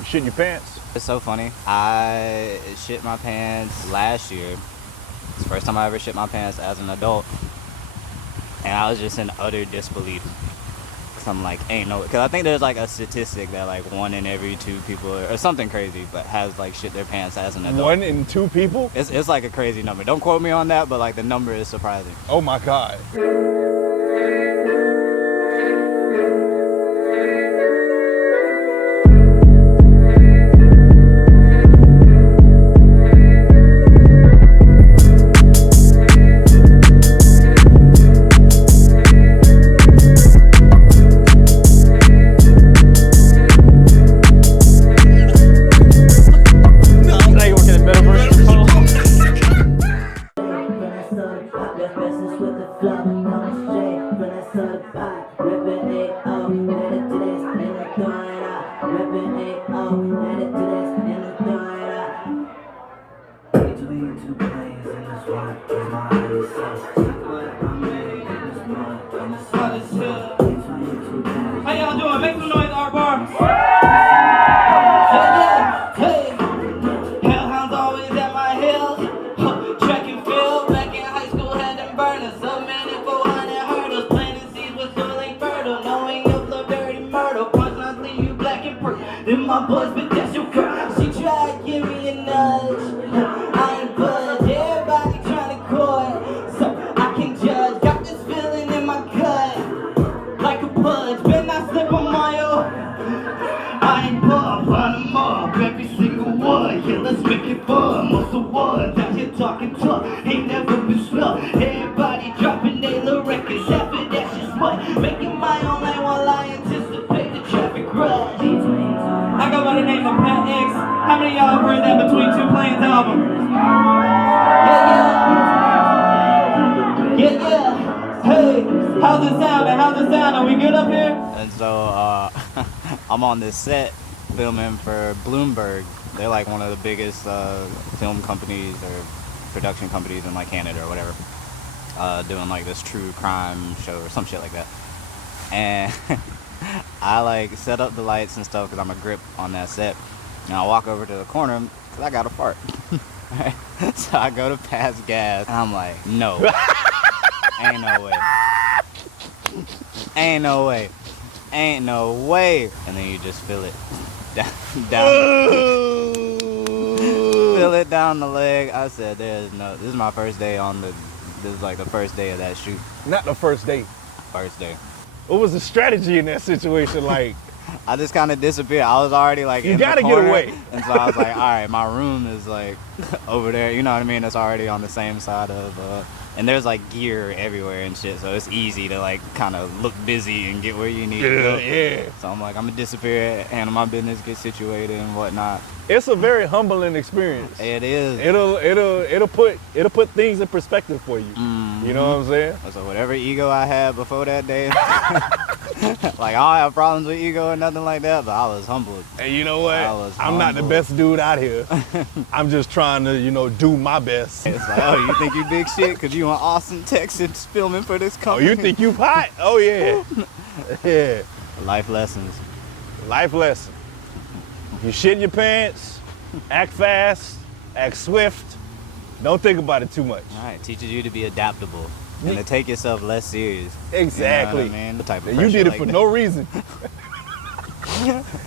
You shit your pants? It's so funny. I shit my pants last year. It's the first time I ever shit my pants as an adult. And I was just in utter disbelief. Cause I'm like, ain't no, cause I think there's like a statistic that like 1 in every 2 people or something crazy, but has like shit their pants as an adult. 1 in 2 people? It's like a crazy number. Don't quote me on that, but like the number is surprising. Oh my God. How y'all doing? Make some noise, R-Bar. Hey, hellhounds always at my heels. Track and field, back in high school had them burners. So many 400 hurdles, planting seeds with soil ain't fertile. Knowing your flow dirty murder, punchlines leave you black and purple. Then my boys, but that's your girl. She tried to give me a nudge. I ain't budge, everybody trying to court, so I can judge. Got this feeling in my gut, like a pudge. Better not slip on my I ain't bug, run them up, every single one. Yeah, let's make it fun. Most of ones out here talking tough, ain't never been snubbed. Everybody dropping their little records, half of that's just what making my own lane while I anticipate the traffic rush. I go by the name of Pat X. How many of y'all have heard that Between Two Planes album? Yeah. Hey, how's it sounding? How's it sound? Are we good up here? And so I'm on this set filming for Bloomberg. They're like one of the biggest film companies or production companies in like Canada or whatever, doing like this true crime show or some shit like that. And I like set up the lights and stuff because I'm a grip on that set. And I walk over to the corner because I got a fart. So I go to pass gas and I'm like, no. Ain't no way. Ain't no way. Ain't no way. And then you just feel it down. Feel it down the leg. I said, there's no, this is my first day on the, this is like the first day of that shoot. Not the first date. First day. What was the strategy in that situation like? I just kind of disappeared. I was already like You in gotta the corner, get away. And so I was like, all right, my room is like over there. You know what I mean? It's already on the same side of, and there's like gear everywhere and shit. So it's easy to like kind of look busy and get where you need to go. Yeah. So I'm like, I'm gonna disappear, handle my business, get situated and whatnot. It's a very humbling experience. It is. It'll put things in perspective for you. Mm-hmm. You know what I'm saying? So whatever ego I had before that day, like I don't have problems with ego or nothing like that, but I was humbled. And you know what? I'm not the humbled. best dude out here. I'm just trying to, do my best. It's like, oh, you think you big shit because you in Austin, Texas, filming for this Oh, company? you think you hot? Oh yeah. Yeah. Life lessons. Life lesson. You shit in your pants, act fast, act swift. Don't think about it too much. All right, teaches you to be adaptable and to take yourself less serious. Exactly. You know what I mean? The type of And you did it pressure for like no reason.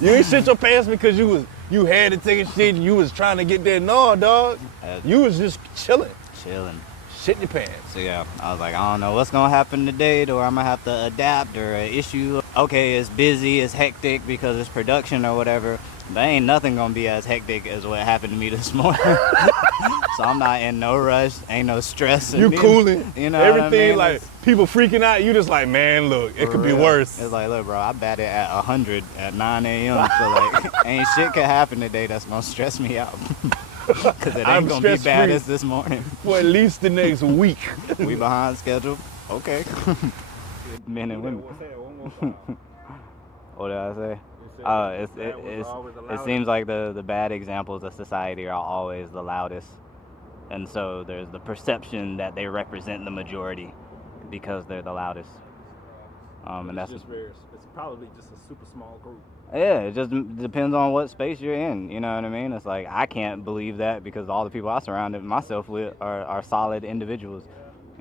You ain't shit your pants because you had to take a shit and you was trying to get there. No, dog. You was just chilling. Chilling. Shit in your pants. So yeah, I was like, I don't know what's gonna happen today, or I'm gonna have to adapt, or an issue. Okay, it's busy, it's hectic because it's production or whatever. But ain't nothing gonna be as hectic as what happened to me this morning. So I'm not in no rush, ain't no stress. You cooling. You know everything what I mean? like people freaking out. You just like, man, look, it could be worse. It's like, look, bro, I batted at 100 at 9 a.m. So like, ain't shit could happen today that's gonna stress me out. Because it ain't gonna be bad as this morning. For at least the next week. We behind schedule. Okay. Good men and women. What did I say? It seems like the bad examples of society are always the loudest. And so there's the perception that they represent the majority because they're the loudest. And that's It's probably just a super small group. Yeah, it just depends on what space you're in. You know what I mean? It's like I can't believe that because all the people I surrounded myself with are solid individuals.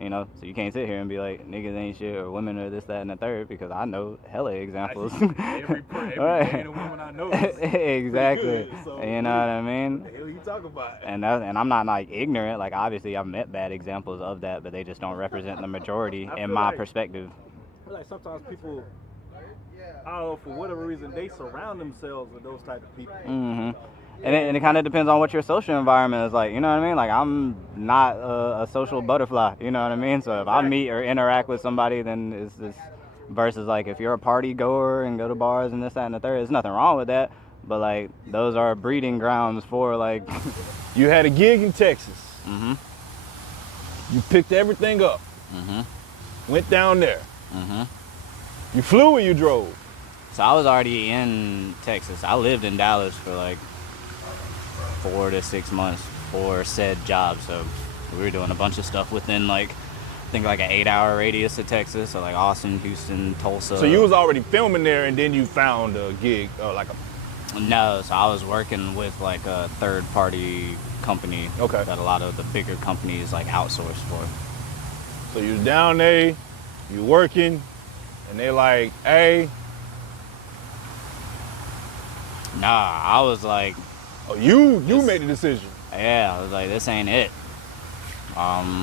You know, so you can't sit here and be like niggas ain't shit or women are this, that, and the third because I know hella examples. Every man and woman I know is exactly. good, so you know what I mean? What the hell you talking about? And I'm not like ignorant. Like obviously I've met bad examples of that, but they just don't represent the majority in my perspective. I feel like sometimes people, I don't know, for whatever reason, they surround themselves with those type of people. Mm-hmm. And it kind of depends on what your social environment is like, you know what I mean? Like, I'm not a social butterfly, you know what I mean? So if I meet or interact with somebody, then it's versus, like, if you're a party goer and go to bars and this, that, and the third, there's nothing wrong with that. But, like, those are breeding grounds for, like... You had a gig in Texas. Mm-hmm. You picked everything up. Mm-hmm. Went down there. Mm-hmm. You flew or you drove? So I was already in Texas. I lived in Dallas for, like, 4 to 6 months for said job. So we were doing a bunch of stuff within like I think like an 8-hour radius of Texas, so like Austin, Houston, Tulsa. So you was already filming there and then you found a gig like a... No, so I was working with like a third party company that a lot of the bigger companies like outsource for. So you was down there, you working, and they like, hey. Nah, I was like, oh, you made the decision. Yeah, I was like, this ain't it.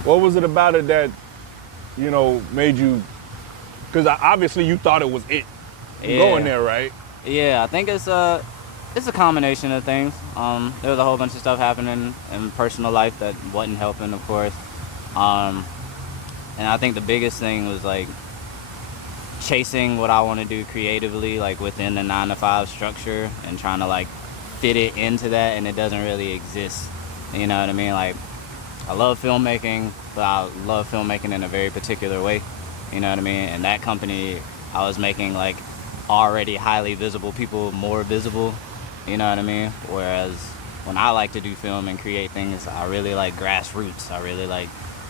What was it about it that, you know, made you? Because obviously you thought it was it. Going there, right? Yeah, I think it's a combination of things. There was a whole bunch of stuff happening in personal life that wasn't helping, of course. And I think the biggest thing was like chasing what I want to do creatively, like within the 9-to-5 structure, and trying to like fit it into that, and it doesn't really exist. You know what I mean? Like, I love filmmaking, but I love filmmaking in a very particular way. You know what I mean? And that company, I was making like already highly visible people more visible. You know what I mean? Whereas when I like to do film and create things, I really like grassroots. I really like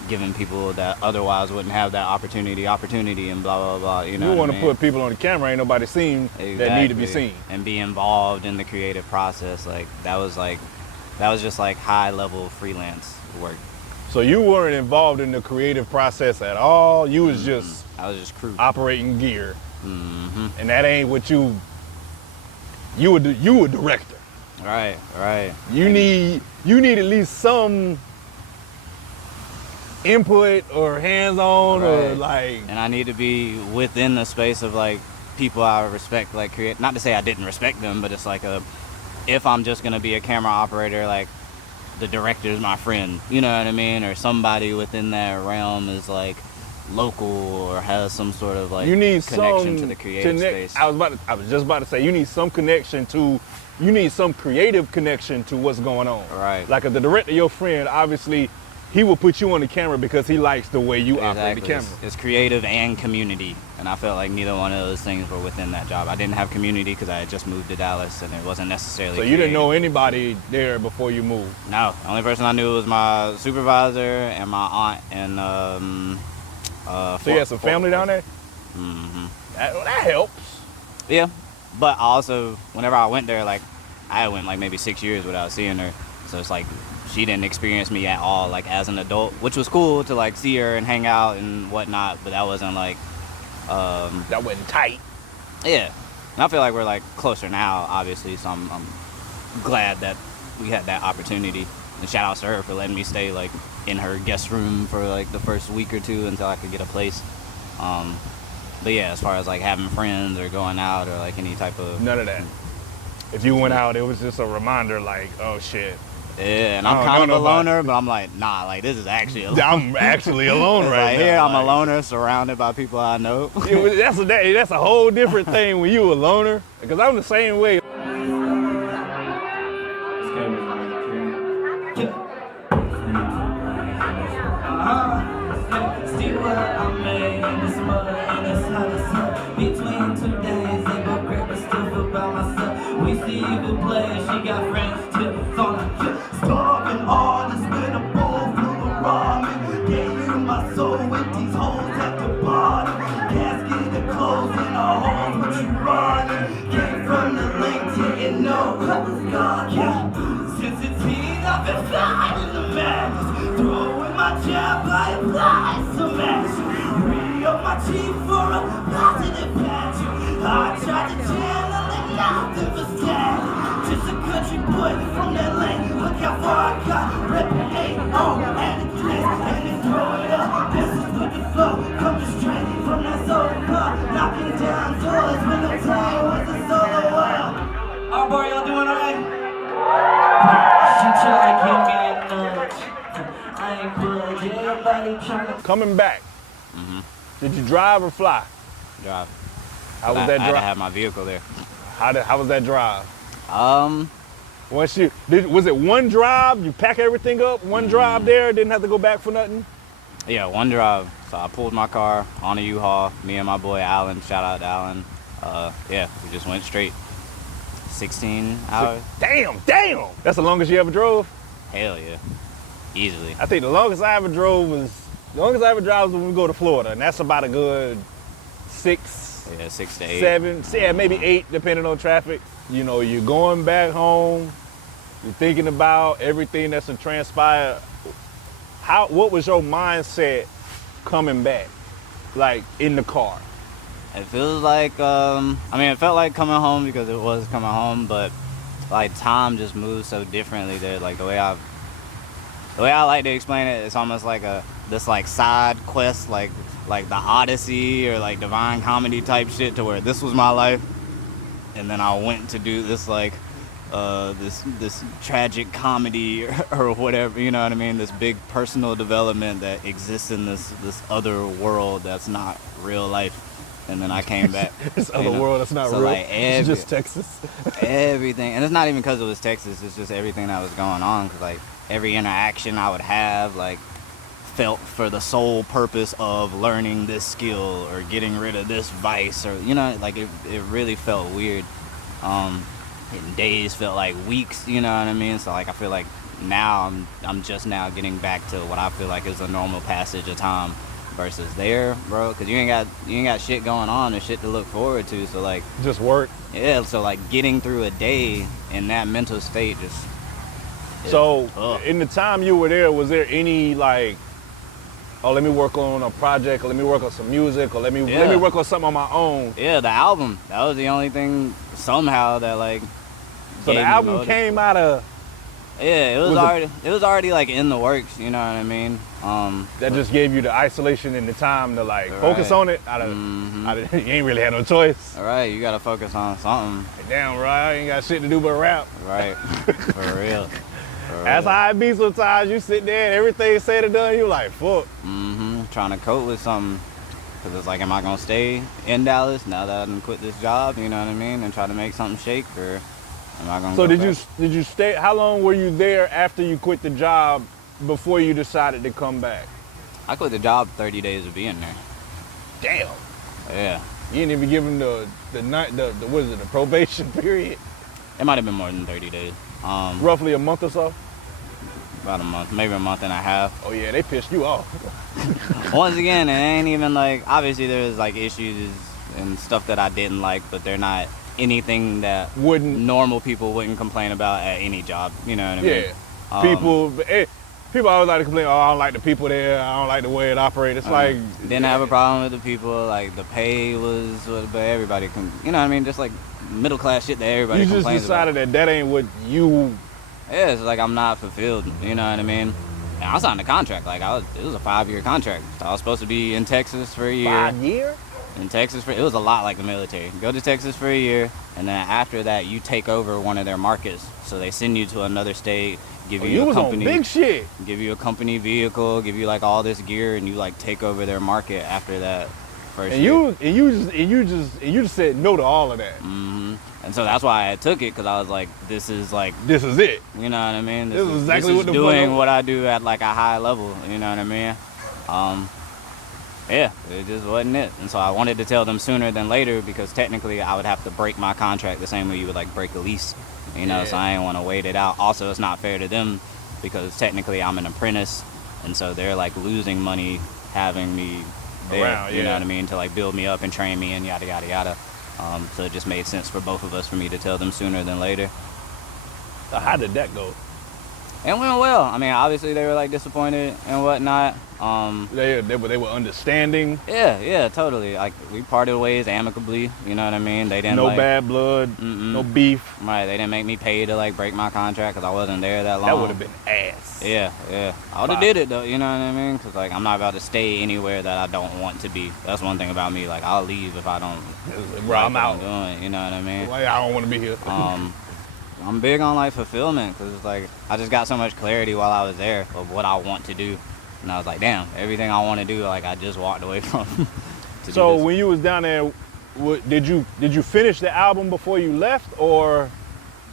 giving people that otherwise wouldn't have that opportunity and blah, blah, blah. You know you want to I mean? put people on the camera, ain't nobody seen that need to be seen. And be involved in the creative process. Like, that was just like high level freelance work. So you weren't involved in the creative process at all. You was just I was just crew operating gear. Mm-hmm. And that ain't what you a director. Right. You need at least some input or hands-on or like. And I need to be within the space of like people I respect, like create. Not to say I didn't respect them, but it's like if I'm just gonna be a camera operator, like the director's my friend, you know what I mean? Or somebody within that realm is like local or has some sort of like connection to the creative space. I was just about to say you need some creative connection to what's going on. Right. Like if the director, your friend, obviously he will put you on the camera because he likes the way you operate the camera. It's creative and community, and I felt like neither one of those things were within that job. I didn't have community because I had just moved to Dallas, and it wasn't necessarily So you didn't know anybody there before you moved? No, the only person I knew was my supervisor and my aunt, and so you had some family down there? Mm-hmm. That helps. Yeah, but also whenever I went there, like I went like maybe 6 years without seeing her, so it's like she didn't experience me at all, like as an adult, which was cool to like see her and hang out and whatnot, but that wasn't like that wasn't tight. Yeah, and I feel like we're like closer now, obviously, so I'm glad that we had that opportunity, and shout out to her for letting me stay like in her guest room for like the first week or two until I could get a place. But yeah, as far as like having friends or going out or like any type of... None of that. If you went out, it was just a reminder like, oh shit. Yeah, and I'm kind of a loner, but I'm like, nah, like this is actually a loner. I'm actually alone right like, now. Here, I'm a loner surrounded by people I know. That's a whole different thing when you a loner, because I'm the same way. Between 2 days, they go grab a stuff about myself. We see evil players, she got friends too. On a starving artist with a bowl full of ramen. Gave you my soul with these hoes at the bottom. Casket and clothes. know God, yeah. Since the teen, I've been flying the madness. Throwing my jab, I apply some action. Re-up my teeth for a positive patch. I tried to channel it, nothing but static. Just a country boy from that lane. Look how far I got. Reppin' A.O. and the dress. And then throw it up. This is with the flow. Coming straight from that soul car. Knocking down doors when the time was a solo world. Oh boy, y'all doing alright? She tried to give me a nudge. I ain't budge. Everybody trying to... Coming back, did you drive or fly? Drive. How was that I had to drive? have my vehicle there. How was that drive? Was it one drive? You pack everything up, one drive there, didn't have to go back for nothing? Yeah, one drive. So I pulled my car on a U-Haul. Me and my boy Alan. Shout out to Alan. Yeah, we just went straight. 16 hours. Damn. That's the longest you ever drove? Hell yeah. Easily. I think the longest I ever drove was when we go to Florida, and that's about a good 6 to 8. 7, yeah, maybe 8, depending on traffic. You know, you're going back home, you're thinking about everything that's transpired. What was your mindset coming back, like in the car? It feels like, it felt like coming home because it was coming home, but like time just moves so differently there. Like the way I like to explain it, it's almost like this like side quest, like the Odyssey or like Divine Comedy type shit, to where this was my life, and then I went to do this like this tragic comedy or whatever, you know what I mean? This big personal development that exists in this other world that's not real life. And then I came back. This other world that's not real. Like it's just Texas. Everything, and it's not even because it was Texas. It's just everything that was going on. Because like every interaction I would have, like, felt for the sole purpose of learning this skill or getting rid of this vice, or like it really felt weird. And days felt like weeks. You know what I mean? So like I feel like now I'm just now getting back to what I feel like is a normal passage of time. Versus there, bro, because you ain't got shit going on and shit to look forward to. So like, just work. Yeah. So like, getting through a day in that mental state just. So in the time you were there, was there any like, oh, let me work on a project, or let me work on some music, or let me work on something on my own? Yeah, the album. That was the only thing somehow that like. So the album came out of. Yeah, it was already like in the works, you know what I mean? That just gave you the isolation and the time to like focus on it. You ain't really had no choice. All right, you gotta focus on something. Damn right, I ain't got shit to do but rap. Right, for real. That's how it be sometimes. You sit there and everything said and done, you like, fuck. Trying to cope with something. Cause it's like, am I gonna stay in Dallas now that I done quit this job, you know what I mean? And try to make something shake, or am I gonna So go did you stay, how long were you there after you quit the job before you decided to come back? I quit the job 30 days of being there. Damn. Yeah. You didn't even give him the what is it, the probation period? It might have been more than 30 days. Roughly a month or so? About a month, maybe a month and a half. Oh yeah, they pissed you off. Once again, it ain't even like, obviously there's like issues and stuff that I didn't like, but they're not anything that normal people wouldn't complain about at any job. You know what I mean? Yeah. People always like to complain, oh, I don't like the people there, I don't like the way it operates. It's like... Didn't have a problem with the people, like the pay was, but everybody can, you know what I mean? Just like middle class shit that everybody complains about. You just decided that ain't what you... Yeah, it's like I'm not fulfilled, you know what I mean? And I signed a contract, like it was a 5-year contract. So I was supposed to be in Texas for a year. 5 years? In Texas it was a lot like the military. Go to Texas for a year, and then after that you take over one of their markets. So they send you to another state, give you a company, on big shit. Give you a company vehicle, give you like all this gear, and you like take over their market after that first year. You just said no to all of that. And so that's why I took it, because I was like, this is it. You know what I mean? This is exactly what the doing what I do at like a high level. You know what I mean? Yeah, it just wasn't it. And so I wanted to tell them sooner than later, because technically I would have to break my contract the same way you would like break a lease. You know, so I didn't want to wait it out. Also, it's not fair to them, because technically I'm an apprentice, and so they're like losing money having me there. You know what I mean? To like build me up and train me and yada yada yada. So it just made sense for both of us for me to tell them sooner than later. So how did that go? It went well. I mean, obviously they were like disappointed and whatnot. They were understanding. Yeah, totally. Like we parted ways amicably. You know what I mean? They didn't No like, bad blood. No beef. Right. They didn't make me pay to like break my contract because I wasn't there that long. That would have been ass. Yeah. I would have did it though. You know what I mean? Because like I'm not about to stay anywhere that I don't want to be. That's one thing about me. Like I'll leave if I don't. Bro, I'm out. What I'm doing, you know what I mean? Like, I don't want to be here. I'm big on like fulfillment because it's like I just got so much clarity while I was there of what I want to do, and I was like, damn, everything I want to do, like I just walked away from. So when you was down there, did you finish the album before you left, or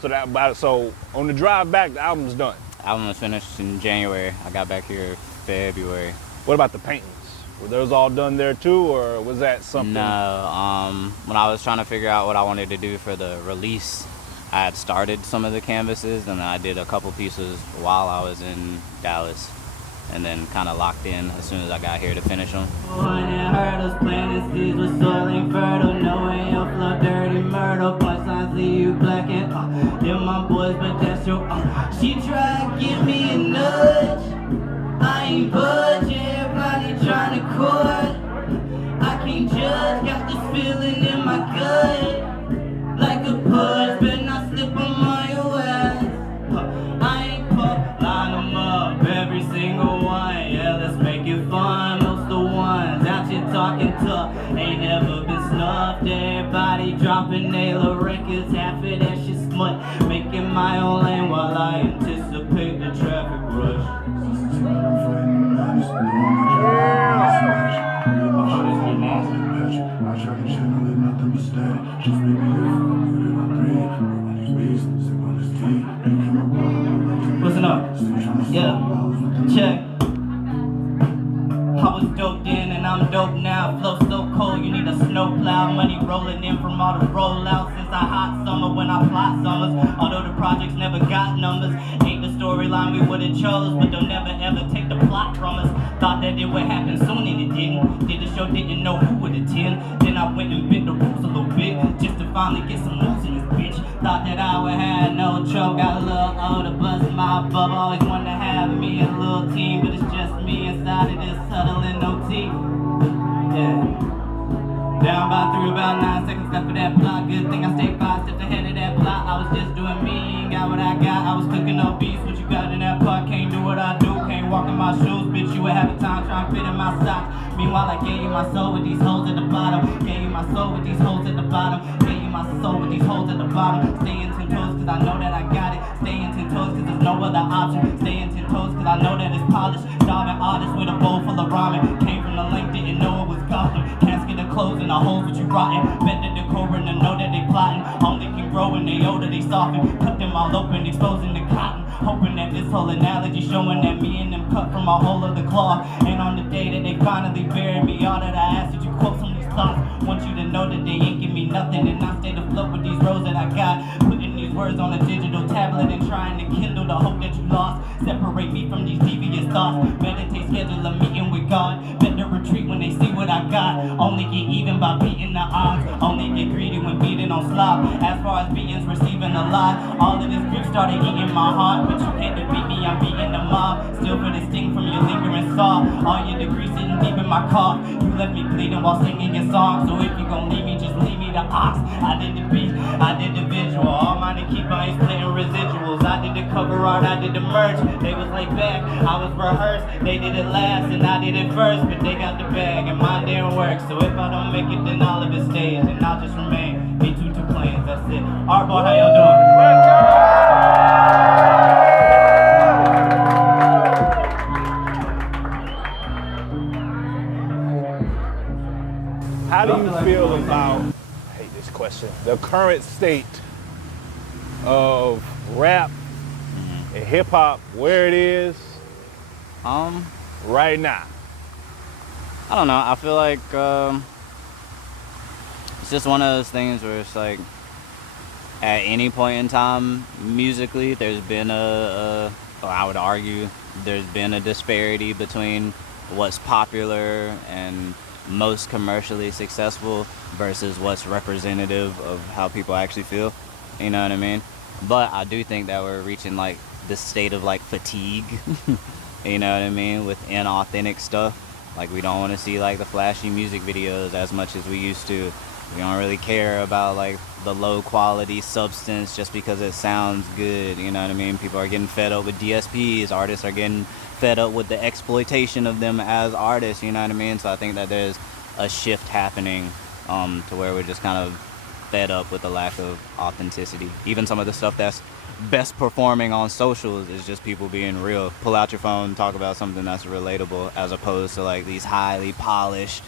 so on the drive back the album's done? The album was finished in January. I got back here February. What about the paintings? Were those all done there too, or was that something? No. When I was trying to figure out what I wanted to do for the release, I had started some of the canvases, and I did a couple pieces while I was in Dallas, and then kind of locked in as soon as I got here to finish them. When it hurt us, planting seeds with soil infertile, knowing your flow dirty murder, punchlines leave you black and they're my boys, but that's your she tried to give me a nudge, I ain't budge, everybody trying to court, I can't judge, got this feeling in my gut. Like a pudge, better not slip on my ass. I ain't pumped, line them up, every single one. Yeah, let's make it fun. Most of the ones out here talking tough ain't never been snuffed. Everybody dropping Naylor records, half of that shit smut. Making my own lane while I anticipate the traffic rush. Listen up. Yeah. Check. I was dope then and I'm dope now. Flow so cold, you need a snowplow. Money rolling in from all the rollouts since I hot summer when I plot summers. Although the projects never got numbers, ain't the storyline we would've chose, but they'll never ever take the plot from us. Thought that it would happen soon and it didn't. Did the show, didn't know who would attend. Then I went and bent the rules a little bit just to finally get some moves in this bitch. Thought that I would have no trouble. Got a little older, bust my bubble. Always wanted to have me a little team, but it's just me inside of this huddle and no tea. Yeah. Down by 3, about 9 seconds left for that block. Good thing I stayed 5 steps ahead of that block. I was just doing me, ain't got what I got. I was cooking up beats, what you got in that pot? Can't do what I do, can't walk in my shoes. Bitch, you would have a time trying to fit in my socks. Meanwhile, I gave you my soul with these holes at the bottom. Gave you my soul with these holes at the bottom. Gave you my soul with these holes at the bottom. Staying 10 toes cause I know that I got it. Staying 10 toes cause there's no other option. Staying 10 toes cause I know that it's polished. Starving artist with a bowl full of ramen. Came from the lake, didn't know it was Gotham. Casket of clothes and the holes with you rotten. Bet the decor and to know that they plotting. Only can grow when they older, they soften. Cut them all open, exposing the cotton. Hoping that this whole analogy showing that me and them cut from a whole other cloth. And on the day that they finally buried me, all that I asked that you quote some of these thoughts. Want you to know that they ain't give me nothing, and I stay afloat with these roads that I got. Putting these words on a digital tablet and trying to kindle the hope that you lost. Separate me from these devious thoughts. Meditate, schedule a meeting with God. Better retreat when they see what I got. Only get even by beating the odds. Only get greedy when beating on slop. As far as beings receiving a lot, all of this grip started eating my heart. But you can't defeat me, I'm beating the mob. Still for the sting from your lingering saw. All your degrees sitting deep in my cough. You left me bleeding while singing your song. So if you gon' leave me, just leave me the ox. I did the beat, I did the visual. All mine to keep on splitting residuals. I did the cover art, I did the merch. They was laid back, I was rehearsed. They did it last and I did it first. But they got the bag and mine didn't work. So if I don't make it, then all of it stays. And I'll just remain B2 planes, that's it. Alright, boy, how y'all doing? How do you feel about, I hate this question, the current state of rap and hip hop, where it is right now? I don't know. I feel like it's just one of those things where it's like at any point in time musically there's been I would argue there's been a disparity between what's popular and most commercially successful versus what's representative of how people actually feel. You know what I mean? But I do think that we're reaching like this state of like fatigue. You know what I mean? With inauthentic stuff. Like we don't want to see like the flashy music videos as much as we used to. We don't really care about like the low quality substance just because it sounds good. You know what I mean? People are getting fed up with DSPs. Artists are getting fed up with the exploitation of them as artists. You know what I mean? So I think that there's a shift happening to where we're just kind of fed up with the lack of authenticity. Even some of the stuff that's best performing on socials is just people being real. Pull out your phone, talk about something that's relatable, as opposed to like these highly polished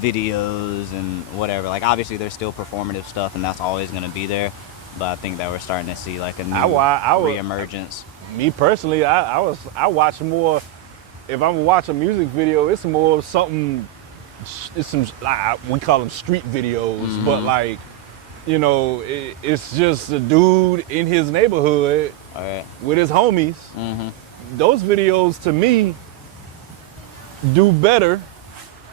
videos and whatever. Like obviously there's still performative stuff and that's always going to be there, but I think that we're starting to see like a new reemergence. Me personally, I watch more. If I'm watching a music video, it's more of something. It's some like, we call them street videos, but like, you know, it's just a dude in his neighborhood with his homies. Those videos to me do better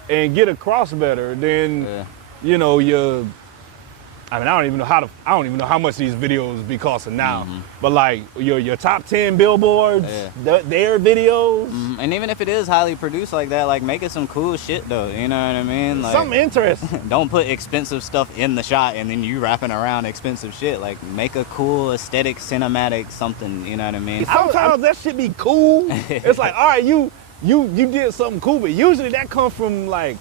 and get across better than you know I mean, I don't even know how much these videos be costing now. But like your top 10 billboards, their videos. And even if it is highly produced like that, like make it some cool shit though. You know what I mean? Like, something interesting. Don't put expensive stuff in the shot and then you rapping around expensive shit. Like make a cool aesthetic, cinematic something. You know what I mean? Sometimes that shit be cool. It's like, all right, you did something cool, but usually that comes from like,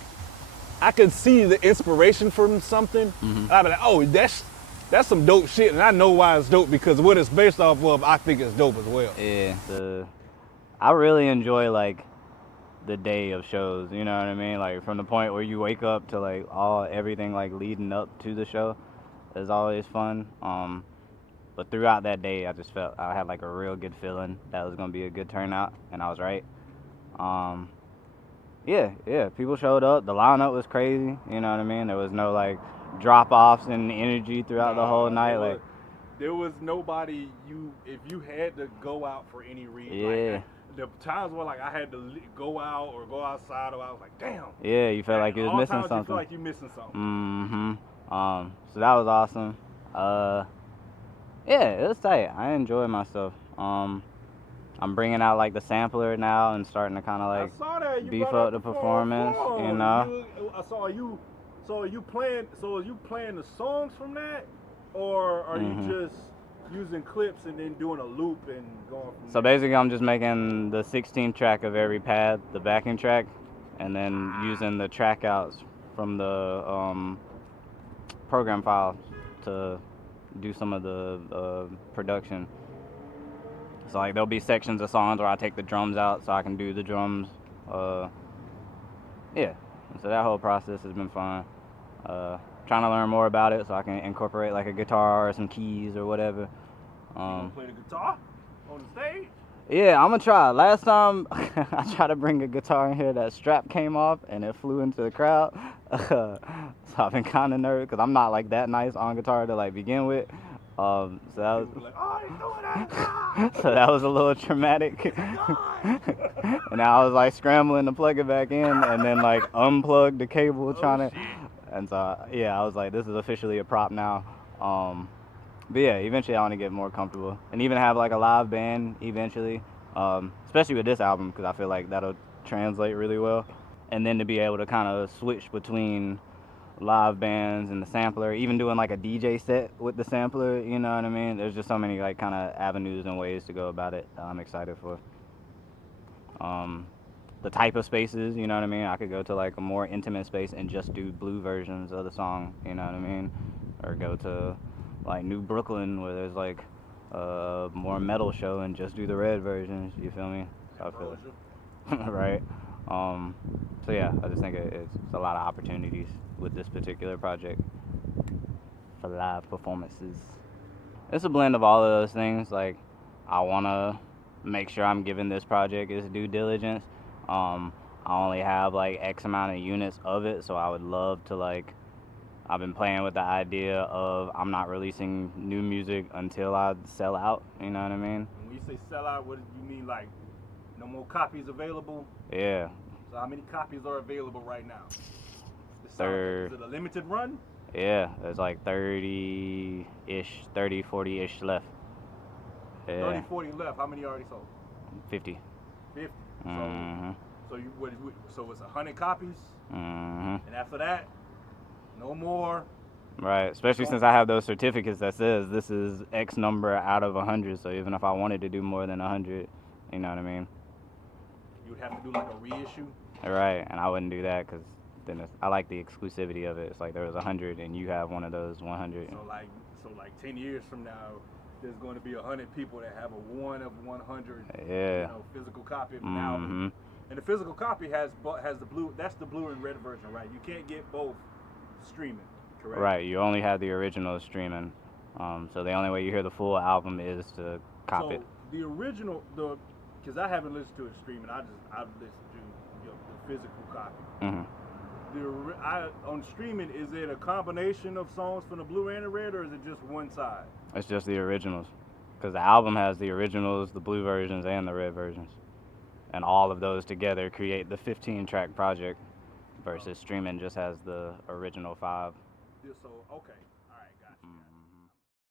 I could see the inspiration from something. I'd be like, oh, that's some dope shit, and I know why it's dope because what it's based off of, I think it's dope as well. Yeah, I really enjoy like the day of shows. You know what I mean? Like from the point where you wake up to like everything like leading up to the show is always fun. But throughout that day, I just felt I had like a real good feeling that it was gonna be a good turnout, and I was right. Yeah, people showed up. The lineup was crazy. You know what I mean? There was no like drop-offs in energy throughout the whole night. There was nobody. If you had to go out for any reason, like the times where like I had to go out or go outside, or I was like, damn. Yeah, you felt like you was missing something. You feel like you missing something. So that was awesome. Yeah, it was tight. I enjoyed myself. I'm bringing out like the sampler now and starting to kind of like beef up the performance, you know. I saw you. So are you playing the songs from that, or are you just using clips and then doing a loop and going from So basically, I'm just making the 16th track of every pad, the backing track, and then using the track outs from the program file to do some of the production. So like there'll be sections of songs where I take the drums out so I can do the drums. Yeah, so that whole process has been fun. Trying to learn more about it so I can incorporate like a guitar or some keys or whatever. You gonna play the guitar on the stage? Yeah, I'm gonna try. Last time I tried to bring a guitar in here, that strap came off and it flew into the crowd. So I've been kind of nervous because I'm not like that nice on guitar to like begin with. So that was like, oh, he's doing that. So that was a little traumatic. And now I was like scrambling to plug it back in and then like unplug the cable trying to. And so yeah, I was like, this is officially a prop now. But yeah, eventually I want to get more comfortable and even have like a live band eventually, especially with this album because I feel like that'll translate really well. And then to be able to kind of switch between live bands and the sampler, even doing like a DJ set with the sampler, you know what I mean? There's just so many like kind of avenues and ways to go about it that I'm excited for. The type of spaces, you know what I mean? I could go to like a more intimate space and just do blue versions of the song, you know what I mean? Or go to like New Brooklyn where there's like a more metal show and just do the red versions, you feel me? So I feel it. Right? So yeah, I just think it's a lot of opportunities with this particular project for live performances. It's a blend of all of those things. Like, I want to make sure I'm giving this project its due diligence. I only have like X amount of units of it, so I would love to like, I've been playing with the idea of I'm not releasing new music until I sell out, you know what I mean? When you say sell out, what do you mean, like no more copies available? Yeah. So how many copies are available right now? Is it a limited run? Yeah, there's like 30-ish, 30, 40-ish left. Yeah. 30, 40 left. How many already sold? 50. 50. Mm-hmm. So so it's 100 copies, Mm-hmm. and after that, no more. Right, especially since I have those certificates that says this is X number out of 100. So even if I wanted to do more than 100, you know what I mean? You would have to do like a reissue. Right, and I wouldn't do that because then I like the exclusivity of it. It's like there was 100 and you have one of those 100. So like 10 years from now, there's going to be 100 people that have a 1 of 100, Yeah. physical copy of an album. And the physical copy has the blue. That's the blue and red version, right? You can't get both streaming, correct? Right, you only have the original streaming. So the only way you hear the full album is to cop it. So the original, because I haven't listened to it streaming. I've listened to the physical copy. Mm-hmm. On streaming, is it a combination of songs from the blue and the red, or is it just one side? It's just the originals, because the album has the originals, the blue versions, and the red versions, and all of those together create the 15-track project. Versus streaming just has the original 5. So okay, all right, gotcha.